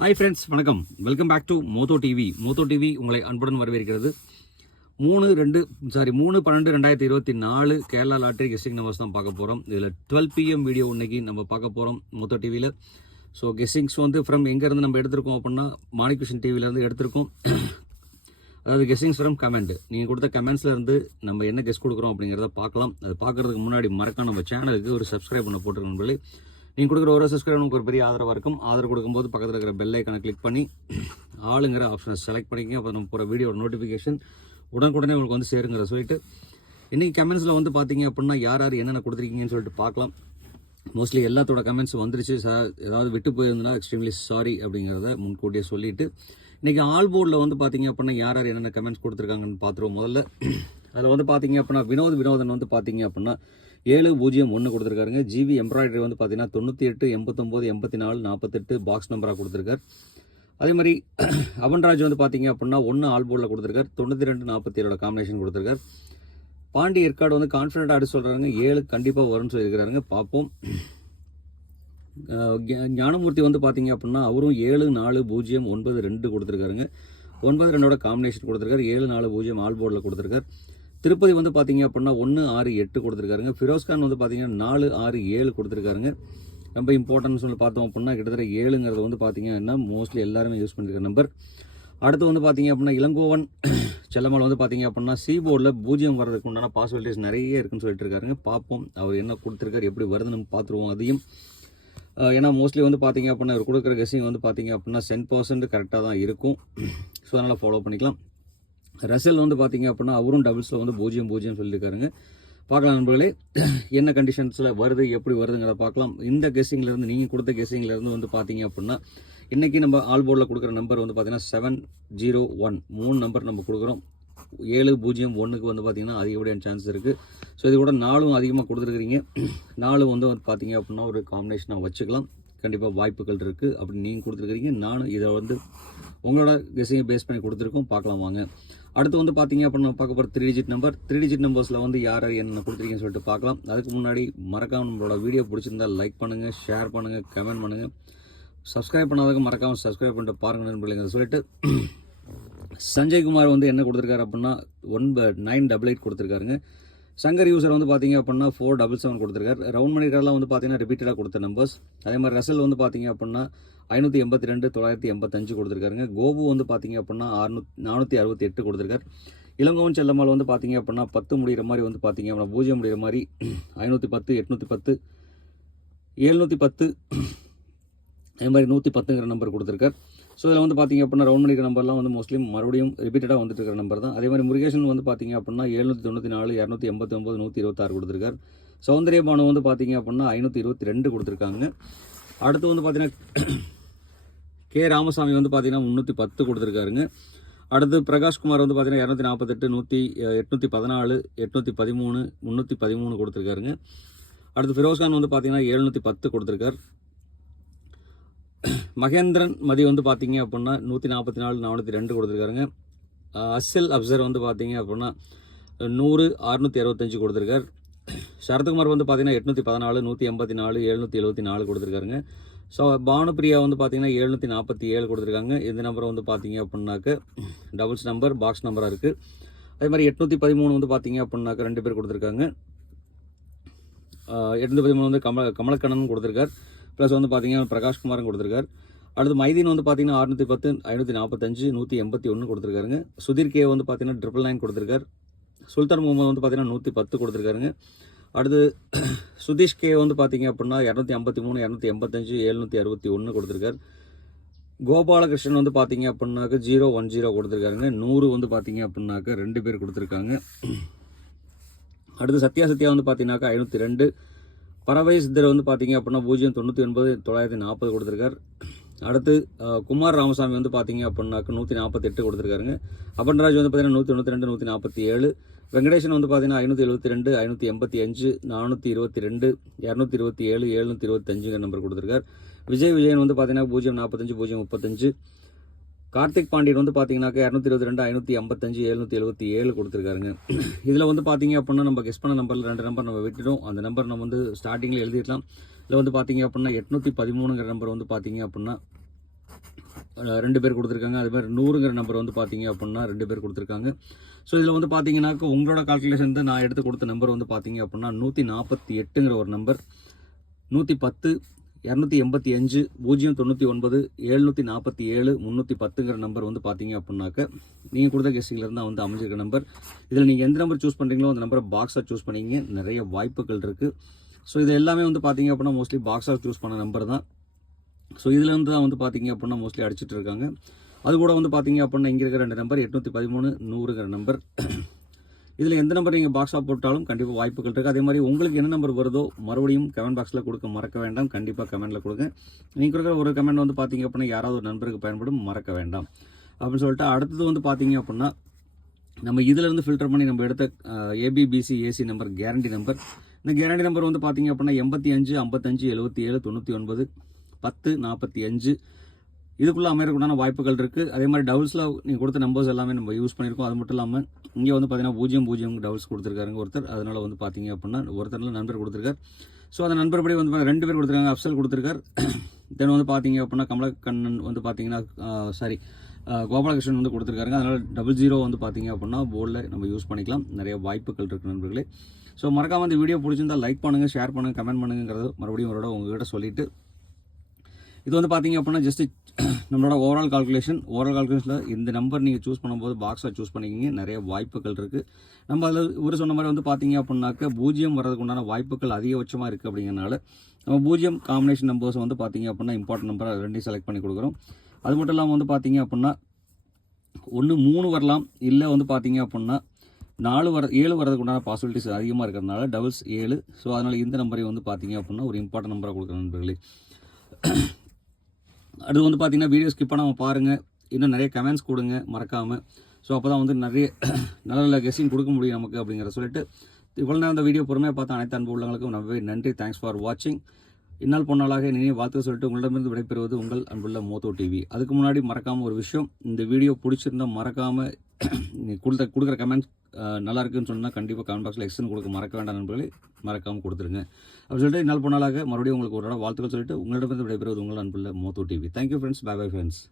Hi friends, வணக்கம். Welcome back to Moto TV. Moto TV உங்களை அன்புடன் வரவேற்கிறது. 3/12/2024 கேரளா லாட்டரி கெஸ்டிங் நம்பர்ஸ் தான் பார்க்க போகிறோம். இதில் 12 PM வீடியோ இன்னைக்கு நம்ம பார்க்க போகிறோம் மோட்டோ டிவியில். ஸோ கெஸ்டிங்ஸ் வந்து எங்கேருந்து நம்ம எடுத்திருக்கோம் அப்படின்னா மாணிகிருஷ்ணன் டிவிலேருந்து எடுத்திருக்கோம். அதாவது கெஸ்டிங்ஸ் ஃப்ரம் கமெண்ட். நீங்கள் கொடுத்த கமெண்ட்ஸ்லேருந்து நம்ம என்ன கெஸ்ட் கொடுக்குறோம் அப்படிங்கிறத பார்க்கலாம். அது பார்க்குறதுக்கு முன்னாடி மறக்காம நம்ம சேனலுக்கு ஒரு சப்ஸ்கிரைப் பண்ண போட்டுருக்கணும். நீங்கள் கொடுக்குற ஒரு சப்ஸ்கிரைப் நமக்கு ஒரு பெரிய ஆதரவாக இருக்கும். ஆதரவு கொடுக்கும்போது பக்கத்தில் இருக்கிற பெல் ஐக்கானை கிளிக் பண்ணி ஆளுங்கிற ஆப்ஷனை செலக்ட் பண்ணிக்கங்க. அப்போ நம்ம போகிற வீடியோட நோட்டிஃபிகேஷன் உடனுக்குடனே உங்களுக்கு வந்து சேருங்கிற சொல்லிட்டு இன்றைக்கி கமெண்ட்ஸில் வந்து பார்த்தீங்க அப்படின்னா யார் என்னென்ன கொடுத்துருக்கீங்கன்னு சொல்லிட்டு பார்க்கலாம். மோஸ்ட்லி எல்லாத்தோட கமெண்ட்ஸ் வந்துருச்சு. சார் ஏதாவது விட்டு போயிருந்தா எக்ஸ்ட்ரீம்லி சாரி அப்படிங்கிறத முன்கூட்டியே சொல்லிவிட்டு இன்றைக்கி ஆல் போர்டில் வந்து பார்த்தீங்க அப்படின்னா யார் என்னென்ன கமெண்ட்ஸ் கொடுத்துருக்காங்கன்னு பார்த்துருவோம். முதல்ல அதில் வந்து பார்த்தீங்க அப்படின்னா வினோதன் வந்து பார்த்தீங்க அப்படின்னா 701 கொடுத்துருக்காருங்க. ஜிவி எம்ப்ராய்டரி வந்து பார்த்தீங்கன்னா 98 89 84 48 பாக்ஸ் நம்பராக கொடுத்துருக்காரு. அதே மாதிரி அவன்ராஜ் வந்து பார்த்தீங்க அப்படின்னா 1 ஆல் போர்டில் கொடுத்துருக்காரு. 92 47 காம்பினேஷன் கொடுத்துருக்காரு. பாண்டி ஏற்காடு வந்து கான்ஃபிடென்ட்டாக அடிச்சு சொல்கிறாங்க 7 கண்டிப்பாக வரும்னு சொல்லியிருக்கிறாருங்க. பார்ப்போம். ஞானமூர்த்தி வந்து பார்த்தீங்க அப்படின்னா அவரும் 7409 கொடுத்துருக்காருங்க. 92 காம்பினேஷன் கொடுத்துருக்காரு. 74 ஆல் போர்டில் கொடுத்துருக்காரு. திருப்பதி வந்து பார்த்தீங்க அப்படின்னா 168 கொடுத்துருக்காருங்க. ஃபிரோஸ்கான் வந்து பார்த்தீங்கன்னா 467 கொடுத்துருக்காருங்க. ரொம்ப இம்பார்ட்டன்ஸ் சொல்லி பார்த்தோம் அப்படின்னா கிட்டத்தட்ட 7ங்கிறது வந்து பார்த்தீங்கன்னா மோஸ்ட்லி எல்லாருமே யூஸ் பண்ணியிருக்க நம்பர். அடுத்து வந்து பார்த்தீங்க அப்படின்னா இளங்கோவன் செல்லம்மாள் வந்து பார்த்தீங்க அப்படின்னா சி போர்டில் 0 வர்றதுக்கு உண்டான பாசிபிலிட்டிஸ் நிறைய இருக்குன்னு சொல்லிட்டு இருக்காருங்க. பார்ப்போம் அவர் என்ன கொடுத்துருக்காரு, எப்படி வருதுன்னு பார்த்துருவோம் அதையும். ஏன்னா மோஸ்ட்லி வந்து பார்த்தீங்க அப்படின்னா அவர் கொடுக்குற கெஸ்ஸிங் வந்து பார்த்தீங்க அப்படின்னா 10% கரெக்டாக தான் இருக்கும். ஸோ அதனால் ஃபாலோ பண்ணிக்கலாம். ரசல் வந்து பார்த்தீங்க அப்படின்னா அவரும் டபுள்ஸில் வந்து 0 சொல்லியிருக்காருங்க. பார்க்கலாம் நண்பர்களே, என்ன கண்டிஷன்ஸில் வருது எப்படி வருதுங்கிறத பார்க்கலாம். இந்த கெஸ்ஸிங்லேருந்து நீங்கள் கொடுத்த கெஸ்ஸிங்லேருந்து வந்து பார்த்தீங்க அப்படின்னா இன்றைக்கி நம்ம ஆல் போர்டில் கொடுக்குற நம்பர் வந்து பார்த்தீங்கன்னா 701 3 நம்பர் நம்ம கொடுக்குறோம். 701க்கு வந்து பார்த்தீங்கன்னா அதிகப்படியான சான்ஸ் இருக்குது. ஸோ இது கூட 4 அதிகமாக கொடுத்துருக்குறீங்க. 4 வந்து பார்த்தீங்க அப்படின்னா ஒரு காம்பினேஷனாக வச்சுக்கலாம். கண்டிப்பாக வாய்ப்புகள் இருக்குது. அப்படி நீங்கள் கொடுத்துருக்குறீங்க. நானும் இதை வந்து உங்களோட கெஸ்ஸிங்கை பேஸ் பண்ணி கொடுத்துருக்கோம். பார்க்கலாம் வாங்க. அடுத்து வந்து பார்த்தீங்க அப்படின்னா பார்க்க போகிற 3 டிஜிட் நம்பர். 3 டிஜிட் நம்பர்ஸில் வந்து யார் என்ன கொடுத்துருக்கீங்கன்னு சொல்லிட்டு பார்க்கலாம். அதுக்கு முன்னாடி மறக்காமல் நம்மளோட வீடியோ பிடிச்சிருந்தால் லைக் பண்ணுங்கள், ஷேர் பண்ணுங்கள், கமெண்ட் பண்ணுங்கள். சப்ஸ்கிரைப் பண்ணாதவங்க மறக்காமல் சப்ஸ்கிரைப் பண்ணிட்டு பாருங்கள் நண்பர்களே. சொல்லிட்டு சஞ்சய்குமார் வந்து என்ன கொடுத்துருக்காரு அப்படின்னா 988 கொடுத்துருக்காருங்க. சங்கர் யூசர் வந்து பார்த்தீங்க அப்படின்னா 477 கொடுத்துருக்காரு. ரவுண்ட் மணிக்கெல்லாம் வந்து பார்த்தீங்கன்னா ரிப்பீட்டடாக கொடுத்த நம்பர்ஸ். அதே மாதிரி ரசல் வந்து பார்த்தீங்க அப்படின்னா 582 985 கொடுத்துருக்காருங்க. கோபு வந்து பார்த்தீங்க அப்படின்னா 468 கொடுத்துருக்காரு. இளங்கோவன் செல்லம்மாள் வந்து பார்த்தீங்க அப்படின்னா 10 முடிகிற மாதிரி வந்து பார்த்தீங்க அப்படின்னா 0 முடிகிற மாதிரி 510 810 710 அதே மாதிரி 110ங்கிற நம்பர் கொடுத்துருக்காரு. ஸோ இதில் வந்து பார்த்தீங்க அப்படின்னா ரவுண்ட் மணிக்கிற நம்பர்லாம் வந்து மோஸ்ட்லி மறுபடியும் ரிப்பீட்டடாக வந்துட்டு இருக்கிற நம்பர் தான். அதே மாதிரி முருகேசன் வந்து பார்த்தீங்க அப்படின்னா 794 289 126 கொடுத்துருக்காரு. சௌந்தரியபானு வந்து பார்த்தீங்க அப்படின்னா 522 கொடுத்துருக்காங்க. அடுத்து வந்து பார்த்தீங்கன்னா கே ராமசாமி வந்து பார்த்தீங்கன்னா 310 கொடுத்துருக்காருங்க. அடுத்து பிரகாஷ்குமார் வந்து பார்த்தீங்கன்னா 248 814 813 313 கொடுத்துருக்காருங்க. அடுத்து ஃபிரோஸ்கான் வந்து பார்த்தீங்கன்னா 710 கொடுத்துருக்காரு. மகேந்திரன் மதி வந்து பார்த்தீங்க அப்படின்னா 144 402 கொடுத்துருக்காருங்க. அஸ்ஸல் அப்சர் வந்து பார்த்தீங்க அப்படின்னா 100 665 கொடுத்துருக்காரு. சரத்குமார் வந்து பார்த்தீங்கன்னா 814 184 774 கொடுத்துருக்காருங்க. ஸோ பானுப்பிரியா வந்து பார்த்தீங்கன்னா 747 கொடுத்துருக்காங்க. இந்த நம்பரை வந்து பார்த்தீங்க அப்படின்னாக்க டபுள்ஸ் நம்பர் பாக்ஸ் நம்பராக இருக்குது. அதே மாதிரி 813 வந்து பார்த்தீங்க அப்படின்னாக்க 2 பேர் கொடுத்துருக்காங்க. 813 வந்து கமலக்கண்ணன் கொடுத்துருக்கார். ப்ளஸ் வந்து பார்த்தீங்கன்னா பிரகாஷ்குமாரும் கொடுத்துருக்காரு. அடுத்து மைதீன் வந்து பார்த்தீங்கன்னா 610 545 181 கொடுத்துருக்காருங்க. சுதீர் கே வந்து பார்த்தீங்கன்னா 999 கொடுத்துருக்காரு. சுல்தான் முகமது வந்து பார்த்தீங்கன்னா 110 கொடுத்துருக்காருங்க. அடுத்து சுதீஷ் கே வந்து பார்த்தீங்க அப்படின்னா 253 285 761 கொடுத்துருக்காரு. கோபாலகிருஷ்ணன் வந்து பார்த்தீங்க அப்படின்னாக்க 010 கொடுத்துருக்காருங்க. 100 வந்து பார்த்தீங்க அப்படின்னாக்க 2 பேர் கொடுத்துருக்காங்க. அடுத்து சத்யா வந்து பார்த்தீங்கன்னாக்கா 502. பறவை சித்தர் வந்து பார்த்தீங்க அப்படின்னா 099 940 கொடுத்துருக்காரு. அடுத்து குமார் ராமசாமி வந்து பார்த்தீங்க அப்படின்னாக்க 148 கொடுத்துருக்காருங்க. அபன்ராஜ் வந்து பார்த்தீங்கன்னா 192 147. வெங்கடேசன் வந்து பார்த்தீங்கன்னா 572 585 422 227 725 நம்பர் கொடுத்துருக்காரு. விஜயன் வந்து பார்த்தீங்கன்னா 045 035. கார்த்திக் பாண்டியன் வந்து பார்த்தீங்கன்னாக்க 222 555 777 கொடுத்துருக்காருங்க. இதில் வந்து பார்த்தீங்க அப்படின்னா நம்ம கெஸ் பண்ண நம்பரில் 2 நம்பர் நம்ம விட்டுட்டோம். அந்த நம்பர் நம்ம வந்து ஸ்டார்டிங்கில் எழுதிடலாம். இதில் வந்து பார்த்தீங்க அப்படின்னா 813ங்கிற நம்பர் வந்து பார்த்தீங்க அப்படின்னா 2 பேர் கொடுத்துருக்காங்க. அதே மாதிரி 100ங்கிற நம்பர் வந்து பார்த்தீங்க அப்படின்னா 2 பேர் கொடுத்துருக்காங்க. ஸோ இதில் வந்து பார்த்தீங்கன்னாக்க உங்களோட கால்குலேஷன் தான் நான் எடுத்து கொடுத்த நம்பர் வந்து பார்த்தீங்க அப்படின்னா 148ங்கிற ஒரு நம்பர், 110, 285, 099, 747, 310ங்கிற நம்பர் வந்து பார்த்தீங்க அப்படின்னாக்க நீங்கள் கொடுத்த கெஸ்டிங்கில் தான் வந்து அமைஞ்சிருக்க நம்பர். இதில் நீங்கள் எந்த நம்பர் சூஸ் பண்ணுறீங்களோ அந்த நம்பரை பாக்ஸாக சூஸ் பண்ணிங்க. நிறைய வாய்ப்புகள் இருக்குது. ஸோ இது எல்லாமே வந்து பார்த்தீங்க அப்படின்னா மோஸ்ட்லி பாக்ஸாக சூஸ் பண்ண நம்பர் தான். ஸோ இதில் வந்து தான் வந்து பார்த்தீங்க அப்படின்னா மோஸ்ட்லி அடிச்சிட்டு இருக்காங்க. அது கூட வந்து பார்த்தீங்க அப்படின்னா இங்கே இருக்கிற 2 நம்பர் 813, 100ங்கிற நம்பர். இதில் எந்த நம்பர் நீங்கள் பாக்ஸாக போட்டாலும் கண்டிப்பாக வாய்ப்புகள் இருக்குது. அதே மாதிரி உங்களுக்கு என்ன நம்பர் வருதோ மறுபடியும் கமெண்ட் பாக்ஸில் கொடுக்க மறக்க வேண்டாம். கண்டிப்பாக கமெண்ட்டில் கொடுங்க. நீங்கள் கொடுக்குற ஒரு கமெண்ட் வந்து பார்த்தீங்க அப்படின்னா யாராவது ஒரு நண்பருக்கு பயன்படும், மறக்க வேண்டாம் அப்படின்னு சொல்லிட்டு அடுத்தது வந்து பார்த்தீங்க அப்படின்னா நம்ம இதிலேருந்து ஃபில்டர் பண்ணி நம்ம எடுத்த ABBC AC number guarantee number. இந்த கேரண்டி நம்பர் வந்து பார்த்தீங்க அப்படின்னா 85, 55, 77, 99, 10, 45 இதுக்குள்ளே அமையறதுக்குண்டான வாய்ப்புகள் இருக்குது. அதே மாதிரி டபுள்ஸில் நீங்கள் கொடுத்த நம்பர்ஸ் எல்லாமே நம்ம யூஸ் பண்ணியிருக்கோம். அது மட்டும் இல்லாமல் இங்கே வந்து பார்த்தீங்கன்னா 00 டபுள்ஸ் கொடுத்துருக்காருங்க ஒருத்தர். அதனால் வந்து பார்த்தீங்க அப்படின்னா ஒருத்தரில் நண்பர் கொடுத்துருக்கார். ஸோ அந்த நண்பர் படி வந்து 2 பேர் கொடுத்துருக்காங்க. அப்சல் கொடுத்துருக்கார். தென் வந்து பார்த்தீங்க அப்படின்னா கமலக்கண்ணன் வந்து பார்த்தீங்கன்னா கோபாலகிருஷ்ணன் வந்து கொடுத்துருக்காருங்க. அதனால் 00 வந்து பார்த்தீங்க அப்படின்னா போர்டில் நம்ம யூஸ் பண்ணிக்கலாம். நிறைய வாய்ப்புகள் இருக்குது நண்பர்களே. ஸோ மறக்காமல் இந்த வீடியோ பிடிச்சிருந்தால் லைக் பண்ணுங்கள், ஷேர் பண்ணுங்கள், கமெண்ட் பண்ணுங்கிறது மறுபடியும் ஒரு உங்கள்கிட்ட சொல்லிவிட்டு இது வந்து பார்த்தீங்க அப்படின்னா ஜஸ்ட் நம்மளோட ஓவரால் கால்குலேஷனில் இந்த நம்பர் நீங்கள் சூஸ் பண்ணும்போது பாக்ஸாக சூஸ் பண்ணிக்கிங்க. நிறைய வாய்ப்புகள் இருக்குது. நம்ம அதில் ஒரு சொன்ன மாதிரி வந்து பார்த்தீங்க அப்படின்னாக்க 0 வர்றதுக்கு உண்டான வாய்ப்புகள் அதிகபட்சமாக இருக்குது. அப்படிங்கிறனால நம்ம 0 காம்பினேஷன் நம்பர்ஸ் வந்து பார்த்தீங்க அப்படின்னா இம்பார்ட்டன்ட் நம்பரை 2 செலக்ட் பண்ணி கொடுக்குறோம். அது மட்டும் இல்லாமல் வந்து பார்த்தீங்க அப்படின்னா 1, 3 வரலாம், இல்லை வந்து பார்த்தீங்க அப்படின்னா 7 வரதுக்கு உண்டான பாசிபிலிட்டிஸ் அதிகமாக இருக்கிறதுனால டபுள்ஸ் 7. ஸோ அதனால் இந்த நம்பரை வந்து பார்த்தீங்க அப்படின்னா ஒரு இம்பார்ட்டன்ட் நம்பராக கொடுக்குற நண்பர்களே. அது வந்து பார்த்தீங்கன்னா வீடியோ ஸ்கிப் பண்ணாமல் பாருங்கள். இன்னும் நிறைய கமெண்ட்ஸ் கொடுங்க மறக்காமல். ஸோ அப்போ தான் வந்து நிறைய நல்ல நல்ல கெஸ்டிங் கொடுக்க முடியும் நமக்கு அப்படிங்கிற சொல்லிட்டு இவ்வளோ நேரம் அந்த வீடியோ பொறுமையாக பார்த்து அனைத்து அன்பு உள்ளவங்களுக்கும் ரொம்பவே நன்றி. தேங்க்ஸ் ஃபார் வாட்சிங். இந்நாள் பொன்னாளாக நினைவு வாழ்த்து சொல்லிட்டு உங்களிடமிருந்து விடைபெறுவது உங்கள் அன்புள்ள மோத்தோ டிவி. அதுக்கு முன்னாடி மறக்காமல் ஒரு விஷயம், இந்த வீடியோ பிடிச்சிருந்தால் மறக்காமல் கொடுக்குற கமெண்ட்ஸ் நல்லா இருக்குன்னு சொன்னால் கண்டிப்பாக கமெண்ட் பாக்ஸில் எக்ஸ்டன் கொடுக்க மறக்க வேண்டாம் நண்பர்களே. மறக்காமல் கொடுத்துருங்க அப்படின்னு சொல்லிட்டு இந்நாள் பொன்னாளாக மறுபடியும் உங்களுக்கு ஒரு வாழ்த்துக்கள் சொல்லிட்டு உங்களிடமிருந்து விடைபெறுவது உங்கள் அன்புள்ள மோத்தோ TV. Thank you friends. Bye bye friends.